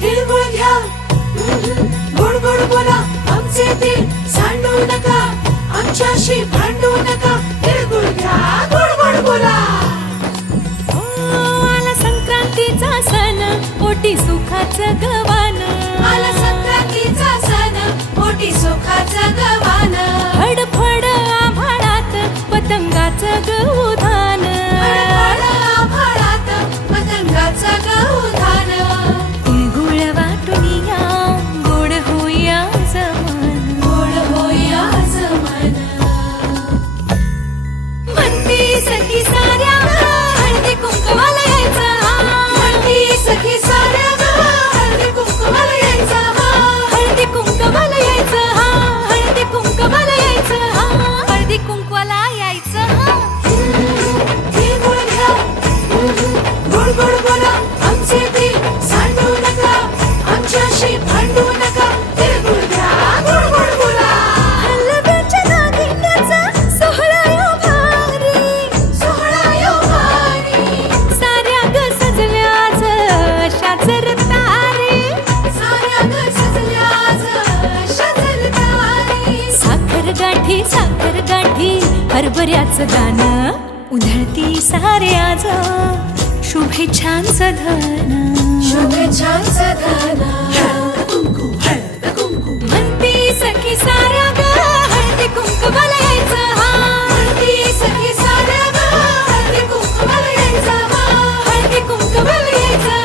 तिळगुळ घ्या, गोड गोड बोला, आमचे दिल सांडू नका, आमच्याशी भांडू नका. तिळगुळ घ्या, गोड गोड बोला. आला संक्रांतीचा सण, पोटी सुखाचं गवान. आला संक्रांतीचा सण, पोटी सुखाचं गवान. फडफड आभाळात पतंगाचं गहुधान. फडफड आभाळात पतंगाचं गहुधान. तिळगुळ वाटून या, गोड होया जमान. गोड होया जमान. म्हणती सखी साऱ्या हळदी कुंकवाला यायचं. म्हणती सखी साऱ्या हळदी कुंकवाला यायचं. हळदी कुंकवाला यायचं. हळदी कुंकवाला यायचं. हळदी कुंकवाला यायचं. तिळगुळ घ्या, गोड गोड बोला, आमचे दिल सांडू नका, आमच्याशी भांडू नका. तिळगुळ घ्या, गोड गोड बोला. हलव्याच्या दागिन्याचा सोहळा यो भारी. सोहळा यो भारी. साऱ्या ग सजल्या आज अशाच रतारी. साऱ्या ग सजल्या आज अशाच रतारी. साखर गाठी हरभऱ्याचं गाणं. उधळती सारे आज शुभेच्छांचं धन. शुभेच्छांचं धन. म्हणती सखी साऱ्या ग हळदी कुंकवाला यायचं. म्हणती सखी साऱ्या हळदी कुंकवाला यायचं. हळदी कुंकवाला यायचं.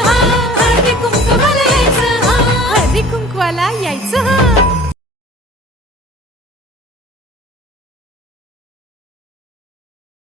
हळदी कुंकवाला यायचं. हळदी कुंकवाला यायचं.